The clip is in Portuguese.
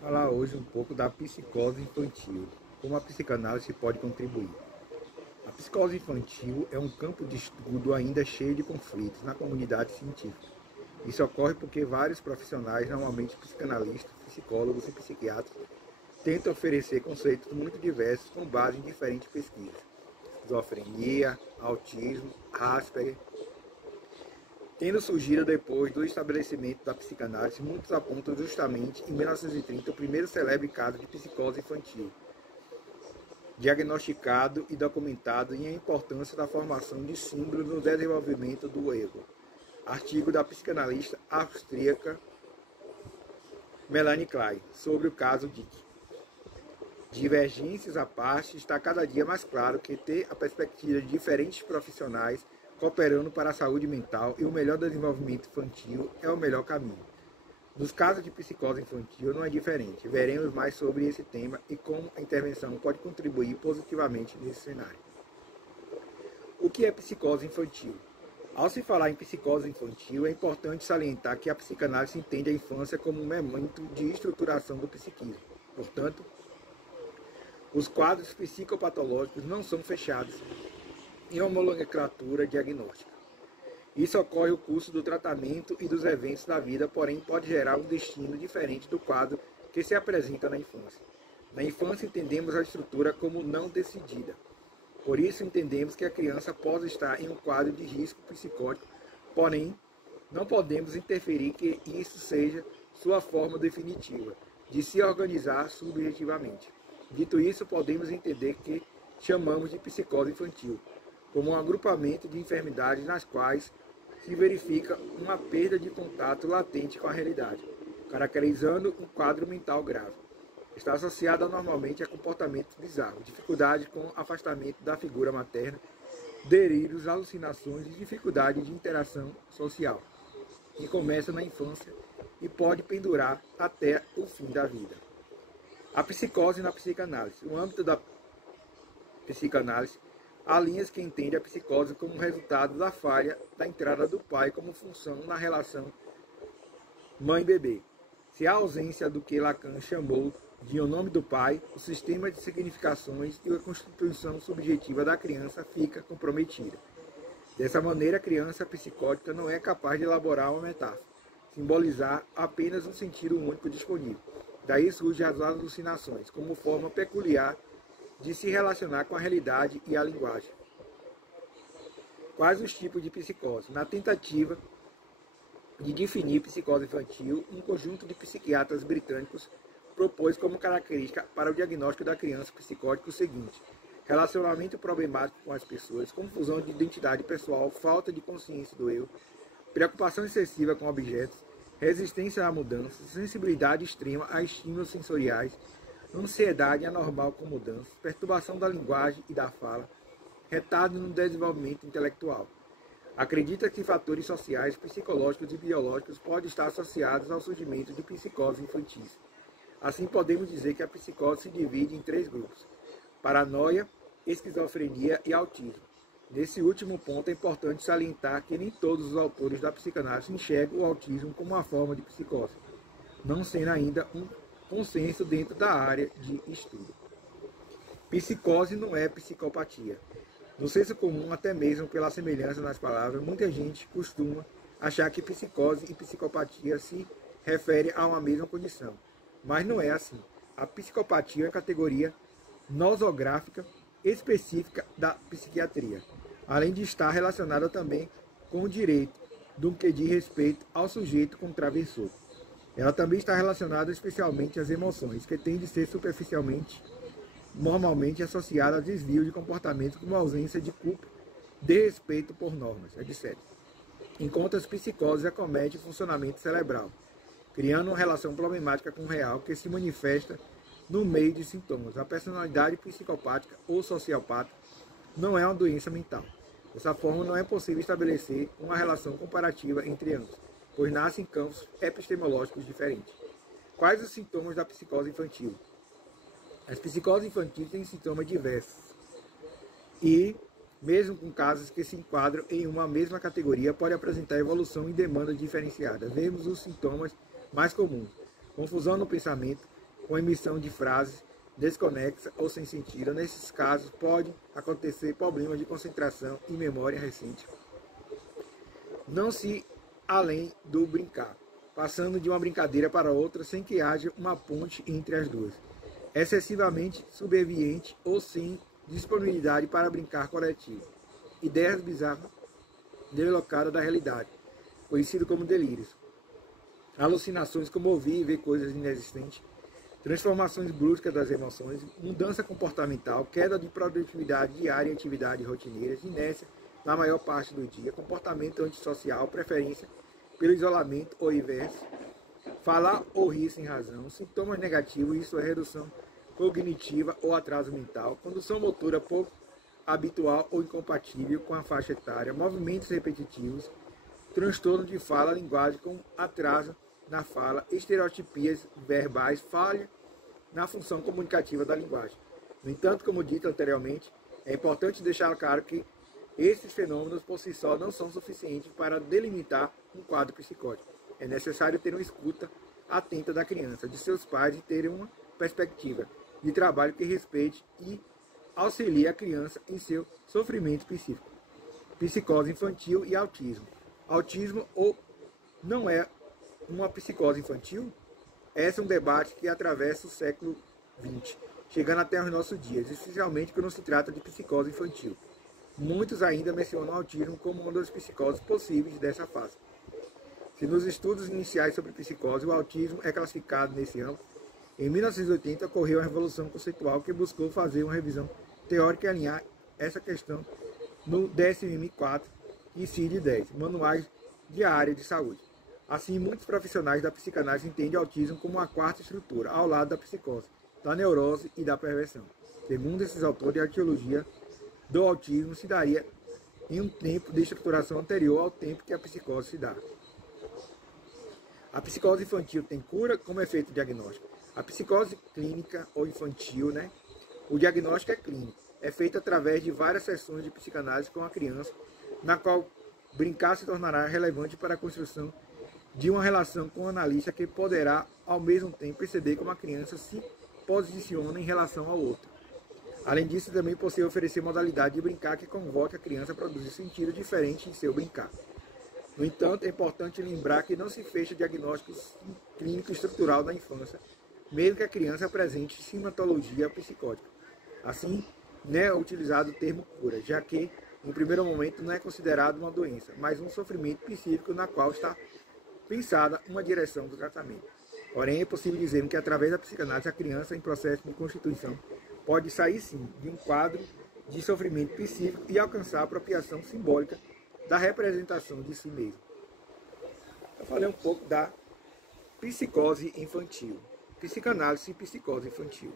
Falar hoje um pouco da psicose infantil, como a psicanálise pode contribuir. A psicose infantil é um campo de estudo ainda cheio de conflitos na comunidade científica. Isso ocorre porque vários profissionais, normalmente psicanalistas, psicólogos e psiquiatras, tentam oferecer conceitos muito diversos com base em diferentes pesquisas. Esquizofrenia, autismo, Asperger. Tendo surgido depois do estabelecimento da psicanálise, muitos apontam justamente em 1930 o primeiro célebre caso de psicose infantil, diagnosticado e documentado, e a importância da formação de símbolos no desenvolvimento do ego. Artigo da psicanalista austríaca Melanie Klein sobre o caso Dick. Divergências à parte, está cada dia mais claro que ter a perspectiva de diferentes profissionais cooperando para a saúde mental e o melhor desenvolvimento infantil é o melhor caminho. Nos casos de psicose infantil não é diferente. Veremos mais sobre esse tema e como a intervenção pode contribuir positivamente nesse cenário. O que é psicose infantil? Ao se falar em psicose infantil, é importante salientar que a psicanálise entende a infância como um momento de estruturação do psiquismo. Portanto, os quadros psicopatológicos não são fechados em uma nomenclatura diagnóstica. Isso ocorre no curso do tratamento e dos eventos da vida, porém pode gerar um destino diferente do quadro que se apresenta na infância. Na infância entendemos a estrutura como não decidida. Por isso entendemos que a criança pode estar em um quadro de risco psicótico, porém não podemos interferir que isso seja sua forma definitiva de se organizar subjetivamente. Dito isso, podemos entender que chamamos de psicose infantil como um agrupamento de enfermidades nas quais se verifica uma perda de contato latente com a realidade, caracterizando um quadro mental grave. Está associada normalmente a comportamentos bizarros, dificuldade com afastamento da figura materna, delírios, alucinações e dificuldade de interação social, que começa na infância e pode pendurar até o fim da vida. A psicose na psicanálise. No âmbito da psicanálise, há linhas que entendem a psicose como resultado da falha da entrada do pai como função na relação mãe-bebê. Se há ausência do que Lacan chamou de o nome do pai, o sistema de significações e a constituição subjetiva da criança fica comprometida. Dessa maneira, a criança psicótica não é capaz de elaborar uma metáfora, simbolizar apenas um sentido único disponível. Daí surgem as alucinações, como forma peculiar de se relacionar com a realidade e a linguagem. Quais os tipos de psicose? Na tentativa de definir psicose infantil, um conjunto de psiquiatras britânicos propôs como característica para o diagnóstico da criança psicótica o seguinte: relacionamento problemático com as pessoas, confusão de identidade pessoal, falta de consciência do eu, preocupação excessiva com objetos, resistência à mudança, sensibilidade extrema a estímulos sensoriais, ansiedade anormal com mudanças, perturbação da linguagem e da fala, retardo no desenvolvimento intelectual. Acredita que fatores sociais, psicológicos e biológicos podem estar associados ao surgimento de psicose infantis. Assim, podemos dizer que a psicose se divide em 3 grupos: paranoia, esquizofrenia e autismo. Nesse último ponto, é importante salientar que nem todos os autores da psicanálise enxergam o autismo como uma forma de psicose, não sendo ainda um consenso dentro da área de estudo. Psicose não é psicopatia. No senso comum, até mesmo pela semelhança nas palavras, muita gente costuma achar que psicose e psicopatia se referem a uma mesma condição. Mas não é assim. A psicopatia é uma categoria nosográfica específica da psiquiatria, além de estar relacionada também com o direito do que diz respeito ao sujeito contravensor. Ela também está relacionada especialmente às emoções, que têm de ser superficialmente, normalmente associada a desvio de comportamento como ausência de culpa, desrespeito por normas, etc. Enquanto as psicoses acometem o funcionamento cerebral, criando uma relação problemática com o real que se manifesta no meio de sintomas. A personalidade psicopática ou sociopata não é uma doença mental. Dessa forma, não é possível estabelecer uma relação comparativa entre ambos, pois nascem em campos epistemológicos diferentes. Quais os sintomas da psicose infantil? As psicoses infantis têm sintomas diversos e, mesmo com casos que se enquadram em uma mesma categoria, pode apresentar evolução e demandas diferenciadas. Vemos os sintomas mais comuns: confusão no pensamento, com emissão de frases desconexas ou sem sentido. Nesses casos, pode acontecer problemas de concentração e memória recente. Não se além do brincar, passando de uma brincadeira para outra sem que haja uma ponte entre as duas. Excessivamente subserviente ou sem disponibilidade para brincar coletivo. Ideias bizarras deslocadas da realidade, conhecido como delírios. Alucinações como ouvir e ver coisas inexistentes. Transformações bruscas das emoções, mudança comportamental, queda de produtividade diária em atividades rotineiras, inércia na maior parte do dia, comportamento antissocial, preferência pelo isolamento ou inverso, falar ou rir sem razão, sintomas negativos, isso é redução cognitiva ou atraso mental, condução motora pouco habitual ou incompatível com a faixa etária, movimentos repetitivos, transtorno de fala, linguagem com atraso na fala, estereotipias verbais, falha na função comunicativa da linguagem. No entanto, como dito anteriormente, é importante deixar claro que esses fenômenos por si só não são suficientes para delimitar um quadro psicótico. É necessário ter uma escuta atenta da criança, de seus pais e ter uma perspectiva de trabalho que respeite e auxilie a criança em seu sofrimento psíquico. Psicose infantil e autismo. Autismo ou não é uma psicose infantil? Esse é um debate que atravessa o século XX, chegando até os nossos dias, especialmente quando se trata de psicose infantil. Muitos ainda mencionam o autismo como uma das psicoses possíveis dessa fase. Se nos estudos iniciais sobre psicose, o autismo é classificado nesse âmbito, em 1980 ocorreu a revolução conceitual que buscou fazer uma revisão teórica e alinhar essa questão no DSM-4 e CID-10, Manuais de Área de Saúde. Assim, muitos profissionais da psicanálise entendem o autismo como uma quarta estrutura, ao lado da psicose, da neurose e da perversão. Segundo esses autores, a etiologia do autismo se daria em um tempo de estruturação anterior ao tempo que a psicose se dá. A psicose infantil tem cura como efeito diagnóstico. A psicose clínica ou infantil, o diagnóstico é clínico. É feito através de várias sessões de psicanálise com a criança, na qual brincar se tornará relevante para a construção de uma relação com o analista que poderá, ao mesmo tempo, perceber como a criança se posiciona em relação ao outro. Além disso, também é possível oferecer modalidade de brincar que convoque a criança a produzir sentido diferente em seu brincar. No entanto, é importante lembrar que não se fecha diagnóstico clínico estrutural da infância, mesmo que a criança apresente sintomatologia psicótica. Assim, não é utilizado o termo cura, já que, em primeiro momento, não é considerado uma doença, mas um sofrimento psíquico na qual está pensada uma direção do tratamento. Porém, é possível dizer que, através da psicanálise, a criança, em processo de constituição, pode sair, sim, de um quadro de sofrimento psíquico e alcançar a apropriação simbólica da representação de si mesmo. Eu falei um pouco da psicose infantil. Psicanálise e psicose infantil.